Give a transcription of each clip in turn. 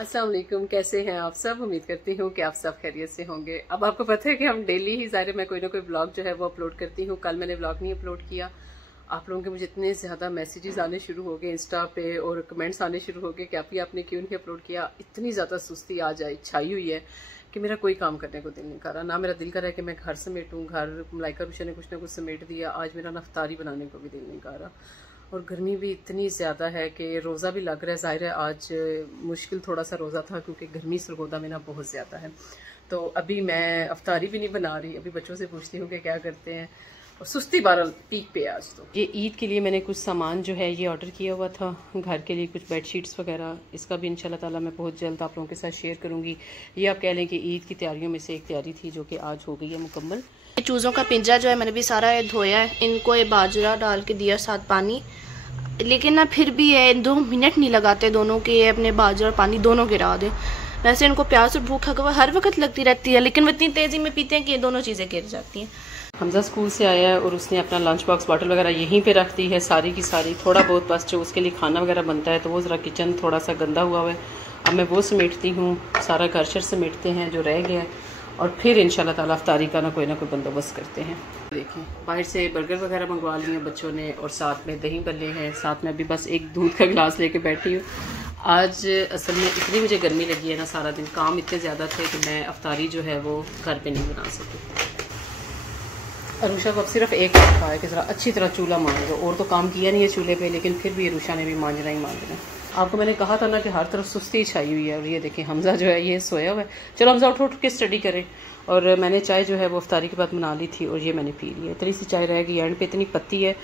अस्सलाम वालेकुम, कैसे हैं आप सब। उम्मीद करती हूँ कि आप सब खैरियत से होंगे। अब आपको पता है कि हम डेली ही ज़ाहिर मैं कोई ना कोई ब्लॉग जो है वो अपलोड करती हूँ। कल मैंने ब्लॉग नहीं अपलोड किया। आप लोगों के मुझे इतने ज़्यादा मैसेजेस आने शुरू हो गए इंस्टा पे और कमेंट्स आने शुरू हो गए कि आपने क्यों नहीं अपलोड किया। इतनी ज़्यादा सुस्ती आज छाई हुई है कि मेरा कोई काम करने को दिल नहीं कर रहा। ना मेरा दिल कर रहा है कि मैं घर समेटूँ, घर मलाइका रुशा ने कुछ ना कुछ समेट दिया। आज मेरा इफ्तारी बनाने को भी दिल नहीं कर रहा और गर्मी भी इतनी ज़्यादा है कि रोज़ा भी लग रहा है। ज़ाहिर है आज मुश्किल थोड़ा सा रोज़ा था क्योंकि गर्मी सरगोदा में ना बहुत ज़्यादा है। तो अभी मैं इफ्तारी भी नहीं बना रही, अभी बच्चों से पूछती हूँ कि क्या करते हैं। और सुस्ती 12 पीक पे आज। तो ये ईद के लिए मैंने कुछ सामान जो है ये ऑर्डर किया हुआ था घर के लिए, कुछ बेडशीट्स वगैरह। इसका भी इंशाल्लाह ताला मैं बहुत जल्द आप लोगों के साथ शेयर करूँगी। ये आप कह लें कि ईद की तैयारियों में से एक तैयारी थी जो कि आज हो गई है मुकम्मल। चूज़ों का पिंजरा जो है मैंने भी सारा धोया है। इनको ये बाजरा डाल के दिया साथ पानी, लेकिन ना फिर भी ये 2 मिनट नहीं लगाते दोनों के ये अपने बाजरा और पानी दोनों गिरा दें। वैसे इनको प्यास और भूख हर वक्त लगती रहती है, लेकिन वो इतनी तेज़ी में पीते हैं कि ये दोनों चीज़ें गिर जाती हैं। हमजा स्कूल से आया है और उसने अपना लंच बॉक्स बॉटल वगैरह यहीं पे रख दी है सारी की सारी। थोड़ा बहुत बस जो उसके लिए खाना वगैरह बनता है तो वो ज़रा किचन थोड़ा सा गंदा हुआ है। अब मैं वो समेटती हूँ, सारा घर शर समेटते हैं जो रह गया है और फिर इंशाल्लाह ताला इफ्तारी का ना कोई बंदोबस्त करते हैं। देखिए बाहर से बर्गर वगैरह मंगवा लिए हैं बच्चों ने और साथ में दही बल्ले हैं। साथ में अभी बस एक दूध का गिलास लेके बैठी हूँ। आज असल में इतनी मुझे गर्मी लगी है ना, सारा दिन काम इतने ज़्यादा थे कि मैं इफ्तारी जो है वो घर पे नहीं बना सकी। अरुषा को अब सिर्फ एक रखा है कि ज़रा अच्छी तरह चूल्हा मांज दो। और तो काम किया नहीं है चूल्हे पे, लेकिन फिर भी अरुषा ने भी मांजना ही मांजना। आपको मैंने कहा था ना कि हर तरफ सुस्ती छाई हुई है। और ये देखें हमजा जो है ये सोया हुआ है। चलो हमजा उठ के स्टडी करें। और मैंने चाय जो है वो इफ्तारी के बाद बना ली थी और ये मैंने पी ली है। इतनी सी चाय रहेगी। एंड पे इतनी पत्ती है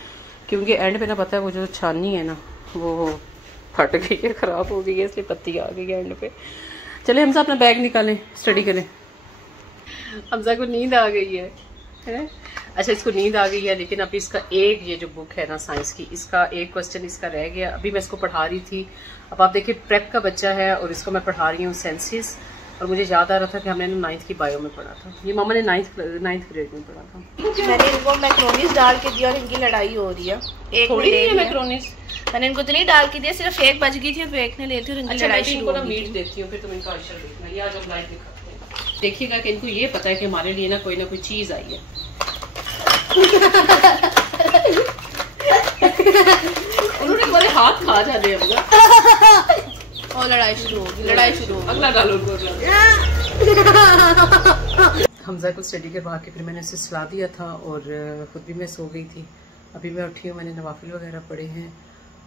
क्योंकि एंड पे ना पता है वो जो छाननी है ना वो फट गई है, ख़राब हो गई है, इसलिए पत्ती आ गई है एंड पे। चले हमजा अपना बैग निकालें, स्टडी करें। हमजा को नींद आ गई है। अच्छा इसको नींद आ गई है, लेकिन अभी इसका एक ये जो बुक है ना साइंस की, इसका एक क्वेश्चन इसका रह गया। अभी मैं इसको पढ़ा रही थी। अब आप देखिए प्रेप का बच्चा है और इसको मैं पढ़ा रही हूँ सेंसिस। और मुझे याद आ रहा था कि हमने 9th की बायो में पढ़ा था। ये मामा ने 9th ग्रेड में पढ़ा था। मैंने इनको मैक्रोनीस डाल के दिया और इनकी लड़ाई हो रही है। एक थोड़ी नहीं है मैक्रोनीस, मैंने इनको इतनी डाल के दिया, सिर्फ एक बच गई थी तो एक ने ले ली और इनकी लड़ाई शुरू हो गई। मीट देती हूँ फिर तुम इनका अक्षर देखना। ये आज हम लाइव दिखाते हैं। देखिएगा कि इनको ये पता है कि हमारे लिए ना कोई चीज आई है। उन्होंने बोले हाथ खा जाने और लड़ाई शुरू होगी। अगला डालो। हमजा को स्टडी करवा के फिर मैंने उसे सुला दिया था और खुद भी मैं सो गई थी। अभी मैं उठी हूँ, मैंने नवाफिल वगैरह पढ़े हैं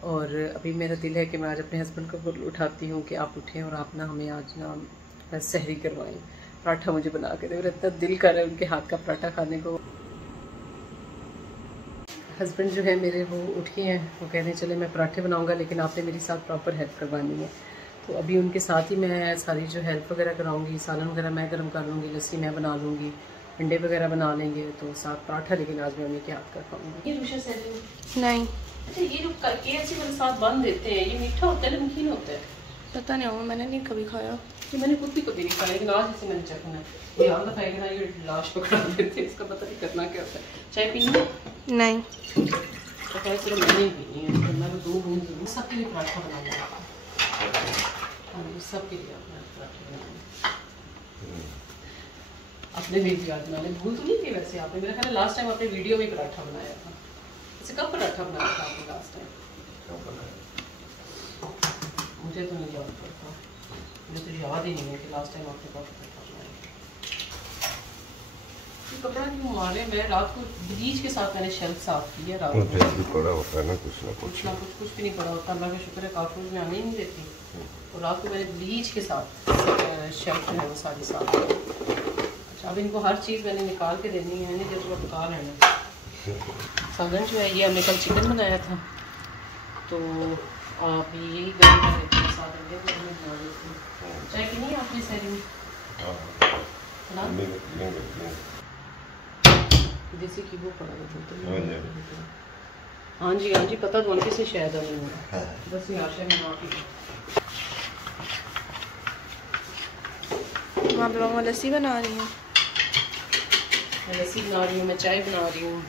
और अभी मेरा दिल है कि मैं आज अपने हस्बैंड को उठाती हूँ कि आप उठें और आप ना हमें आज ना सहरी करवाएं। पराठा मुझे बना के दे, मेरा इतना दिल कर रहा है उनके हाथ का पराठा खाने को। हस्बैंड जो है मेरे वो उठे हैं, वो कह रहे हैं चले मैं पराठे बनाऊंगा लेकिन आपने मेरे साथ प्रॉपर हेल्प करवानी है। तो अभी उनके साथ ही मैं सारी जो हेल्प वगैरह कराऊंगी। सालन वगैरह मैं गर्म कर लूँगी, लस्सी मैं बना लूँगी, अंडे वगैरह बना लेंगे तो साथ पराठा। लेकिन आज मैं उन्हें क्या हाथ कर पाऊँगी। नहीं अच्छा ये जो करके ऐसे मेरे साथ बंद देते हैं, ये मीठा होता है नमकीन होता है? पता नहीं होगा, मैंने नहीं कभी खाया। ये मैंने खुद भी कभी नहीं खाया, लेकिन आज इसे मैंने चखना है। ये याद बताएगा ना, ये लाश पकड़ा देते हैं, इसका पता नहीं करना क्या होता है। चाय पीनी है? नहीं तो खैर चलो मैंने ही पीनी है। मैं 2 बूंद दूँगी। सबके लिए पराठा बनाऊंगा, सबके लिए अपना पराठा बनाऊंगा। अपने भी याद बनाने भूल तो नहीं थी वैसे आपने। मेरा ख्याल लास्ट टाइम आपने वीडियो में पराठा बनाया था। वैसे कब पराठा बनाया था आपने लास्ट टाइम? मुझे तो नहीं याद पड़ता, मुझे तो याद ही नहीं है कि लास्ट टाइम आपने कब पराठा बनाया। कपड़ा क्यों मारे? मैं रात को ब्लीच के साथ मैंने शेल्फ साफ की है। रात को पड़ा होता है ना कुछ भी नहीं पड़ा होता। अल्लाह का शुक्र है काफूज में आने ही नहीं देती। और रात को मैंने ब्लीच के साथ शेल्फ जो है वो सारी साफ की। अच्छा अब इनको हर चीज़ मैंने निकाल के देनी है, नहीं जब पका लेना। सालन जो है ये हमने कल चिकन बनाया था तो आप यही गर्म कर देते हैं। साथ अंडे को हमें बना देते हैं। चाय पीनी है आपने सहरी में? देसी की वो पड़ा है। हाँ जी पता कौन किसी शायद बस यहाँ से मैं वहाँ पे मामा लस्सी बना रही हूँ। मैं लस्सी बना रही हूँ, मैं चाय बना रही हूँ।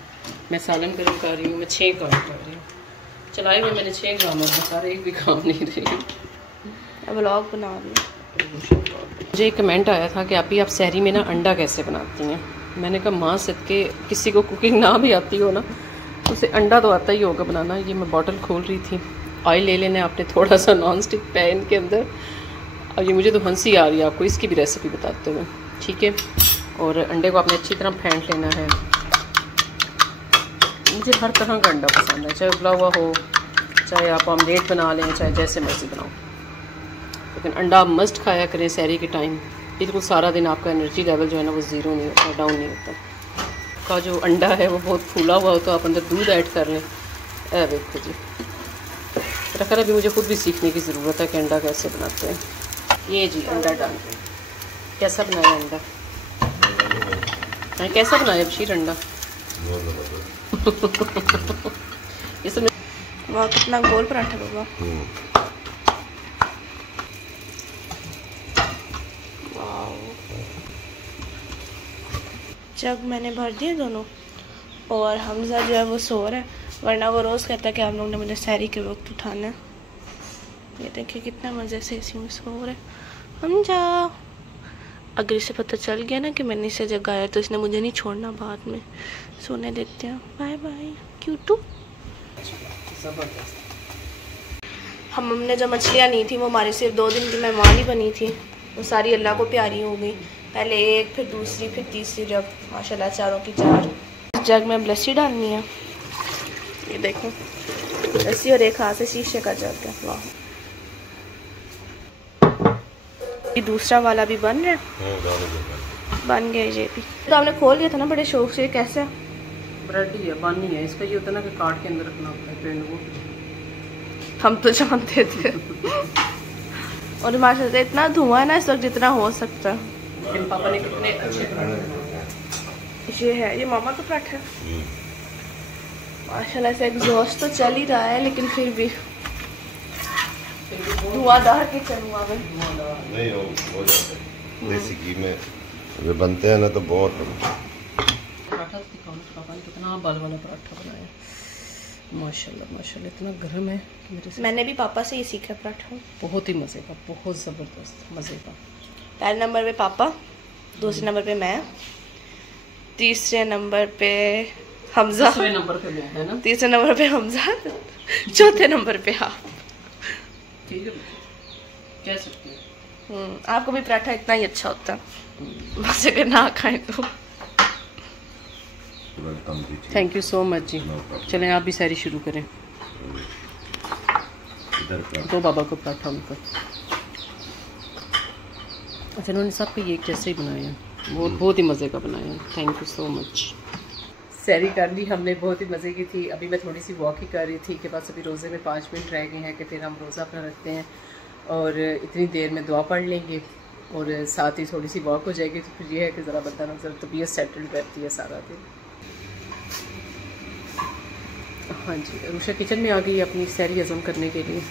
मैं सालन गर्म कर रही हूँ, मैं 6 काम कर रही हूँ। चलाए हुए मैंने 6 काम और सारे एक भी काम नहीं रही। अब व्लॉग बना रही हूँ। मुझे एक कमेंट आया था कि आप सहरी में ना अंडा कैसे बनाती हैं। मैंने कहा माँ सदके किसी को कुकिंग ना भी आती हो ना तो उसे अंडा तो आता ही होगा बनाना। ये मैं बॉटल खोल रही थी, ऑयल ले लेना आपने थोड़ा सा नॉन स्टिक पैन के अंदर। अब ये मुझे तो हंसी आ रही है आपको इसकी भी रेसिपी बताते हुए, ठीक है। और अंडे को आपने अच्छी तरह फेंट लेना है। मुझे हर तरह का अंडा पसंद है, चाहे उबला हुआ हो, चाहे आप ऑमलेट बना लें, चाहे जैसे मर्जी बनाओ, लेकिन अंडा मस्ट खाया करें सहरी के टाइम। बिल्कुल सारा दिन आपका एनर्जी लेवल जो है ना वो ज़ीरो नहीं होता, डाउन नहीं होता। का जो अंडा है वो बहुत फूला हुआ हो तो आप अंदर दूध ऐड कर लें। देखो जी रखा अभी मुझे खुद भी सीखने की ज़रूरत है कि अंडा कैसे बनाते हैं। ये जी अंडा डाल दें। कैसा बनाया अंडा? कैसा बनाया बशीर अंडा? इसमें वाह कितना गोल पराठा होगा। जग मैंने भर दिए दोनों और हमजा जो है वो सो रहा है, वरना वो रोज़ कहता है कि हम लोग ने मुझे सहरी के वक्त उठाना है। ये देखिए कितना मज़े से इसी में सो रहा है हमजा। अगर इसे पता चल गया ना कि मैंने इसे जगाया तो इसने मुझे नहीं छोड़ना, बाद में सोने देते हैं। बाय बाय क्यूटू। हमने जो मछलियाँ ली थी वो हमारी सिर्फ 2 दिन की मेहमान ही बनी थी, वो सारी अल्लाह को प्यारी हो गई। पहले एक, फिर दूसरी, फिर तीसरी, जब माशाल्लाह चारों की 4। जग में लस्सी डालनी है, ये देखो लस्सी, और एक हाथ से शीशे का जग है। वाह ये दूसरा वाला भी बन रहा है। बन गया ये भी तो आपने खोल लिया था ना बड़े शौक से। कैसे? ब्रेड ही है, बन ही है। इसका ये होता है ना कि काट के अंदर रखना होता है पेड़ को। हम तो जानते थे। और माशाल्लाह इतना धुआं है ना इस वक्त जितना हो सकता है। लेकिन पापा ने कितने अच्छे पराठे। ये है, ये मामा का पराठा है माशाल्लाह से। एग्जॉस्ट तो चल ही रहा है लेकिन फिर भी धुआंधार किचन हुआ है। नहीं हो जाता है देसी घी में वे बनते हैं ना तो बहुत। पराठा दिखाओ पापा ने कितना बाल वाला पराठा बनाया माशाल्लाह माशाल्लाह। इतना गर्म है कि मेरे से। मैंने भी पापा से ही सीखा पराठा, बहुत ही मज़े का, बहुत ज़बरदस्त मज़े का। पहले नंबर पे पापा, दूसरे नंबर पे मैं, तीसरे नंबर पे हमजा, तीसरे नंबर पे मैं है ना, तीसरे नंबर पे हमजा, चौथे नंबर पे आप। ठीक है कह सकते हैं। आपको भी पराठा इतना ही अच्छा होता है बस अगर ना खाएं तो। थैंक यू सो मच जी। चलें आप भी सारी शुरू करें। तो बाबा को पराठा उनको। अच्छा उन्होंने सबको ये कैसे ही बनाया, बहुत ही मज़े का बनाया। Thank you so much. सैरी कर ली हमने, बहुत ही मज़े की थी। अभी मैं थोड़ी सी वॉक ही कर रही थी कि बस अभी रोज़े में 5 मिनट रह गए हैं कि फिर हम रोज़ा अपना रखते हैं और इतनी देर में दुआ पढ़ लेंगे और साथ ही थोड़ी सी वॉक हो जाएगी। तो फिर ये है कि ज़रा बंदा ना ज़रा तबीयत सेटल्ड रहती है सारा दिन। हाँ जी रूशा किचन में आ गई अपनी सैरी हज़म करने के लिए।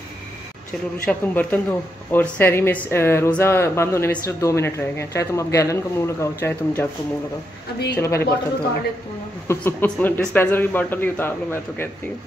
चलो रूशा तुम बर्तन धो और सैरी में रोज़ा बंद होने में सिर्फ 2 मिनट रह गए। चाहे तुम अब गैलन को मुंह लगाओ चाहे तुम जग को मुंह लगाओ। चलो पहले बर्तन धो लो। डिस्पेंसर की बॉटल ही उतार लो मैं तो कहती हूँ।